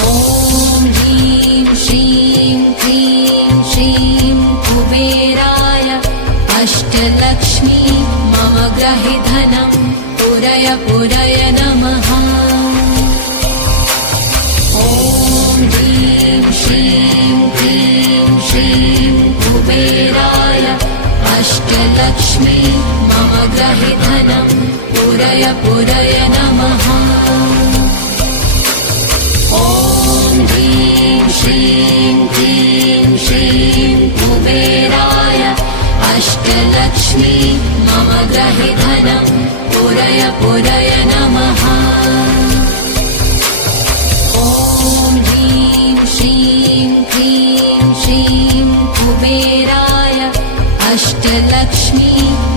ॐ ह्रीं श्रीं क्रीं श्रीं कुबेराय अष्टलक्ष्मी मम ग्रहे धनं पुरय पुरय नमः। ॐ ह्रीं श्रीं क्रीं श्रीं कुबेराय अष्टलक्ष्मी मम ग्रहे धनं पुरय पुरय नमः। ॐ ह्रीं श्रीं क्रीं श्रीं कुबेराय अष्टलक्ष्मी मम ग्रहे धनं पुरय पुरय नमः। ॐ ह्रीं श्रीं क्रीं श्रीं कुबेराय अष्टलक्ष्मी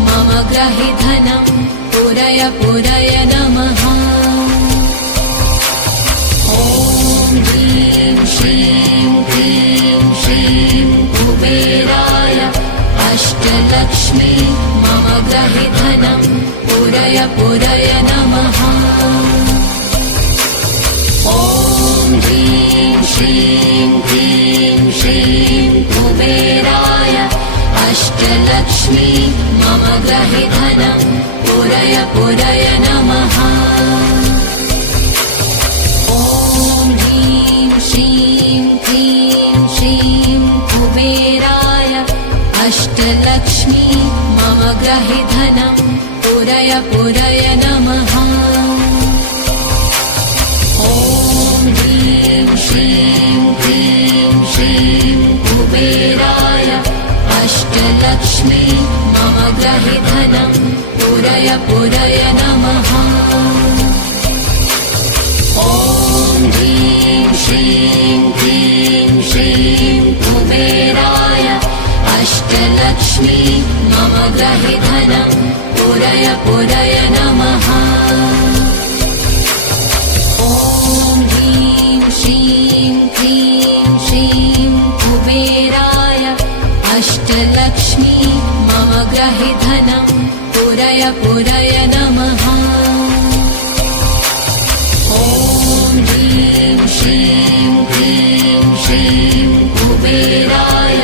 मम ग्रहे धनं पुरय पुरय नमः। ॐ ह्रीं श्रीं क्रीं श्रीं कुबेराय अष्टलक्ष्मी मम ग्रहे धनं पुरय पुरय नमः। ॐ ह्रीं श्रीं क्रीं श्रीं कुबेराय अष्टलक्ष्मी मम ग्रहे धनं पुरय पुरय नमः। ॐ ह्रीं श्रीं क्रीं श्रीं कुबेराय अष्टलक्ष्मी मम ग्रहे धनं पुरय पुरय नमः। ॐ ह्रीं श्रीं क्रीं श्रीं कुबेराय अष्टलक्ष्मी मम ग्रहे धनं पुरय पुरय नमः। ॐ ह्रीं श्रीं क्रीं श्रीं कुबेराय अष्टलक्ष्मी मम ग्रहे धनं पुरय पुरय नमः। ॐ ह्रीं श्रीं क्रीं श्रीं कुबेराय अष्टलक्ष्मी मम ग्रहे धनं पुरय पुरय नमः। ॐ ह्रीं श्रीं क्रीं श्रीं कुबेराय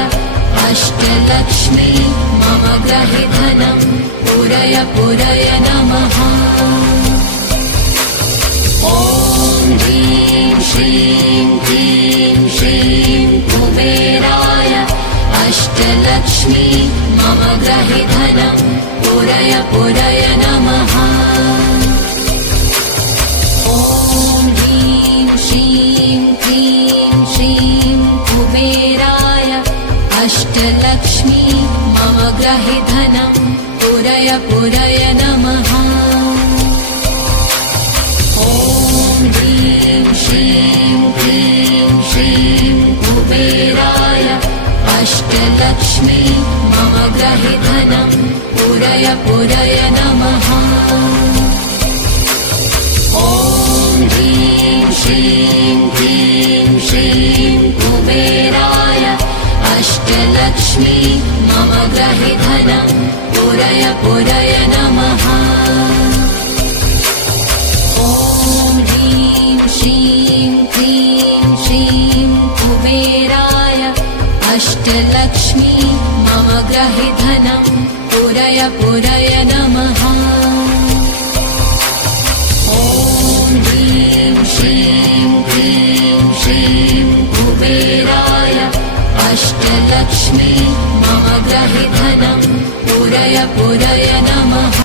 अष्टलक्ष्मी मम ग्रहे धनं पुरय पुरय नमः। ॐ ह्रीं श्रीं क्रीं श्रीं कुबेराय अष्टलक्ष्मी मम ग्रहे धनं पुरय पुरय नमः। ॐ ह्रीं श्रीं क्रीं श्रीं कुबेराय अष्टलक्ष्मी मम ग्रहे धनं पुरय पुरय नमः। ॐ ह्रीं श्रीं क्रीं श्रीं कुबेराय अष्टलक्ष्मी मम ग्रहे धनं पुरय पुरय नमः। ॐ ह्रीं श्रीं क्रीं श्रीं कुबेराय अष्टलक्ष्मी मम ग्रहे धनं पुरय पुरय नमः। ॐ ह्रीं श्रीं क्रीं श्रीं कुबेराय अष्टलक्ष्मी मम ग्रहे धनं पुरय पुरय नमः। ॐ ह्रीं श्रीं क्रीं श्रीं कुबेराय अष्टलक्ष्मी मम ग्रहे धनं पुरय पुरय नमः।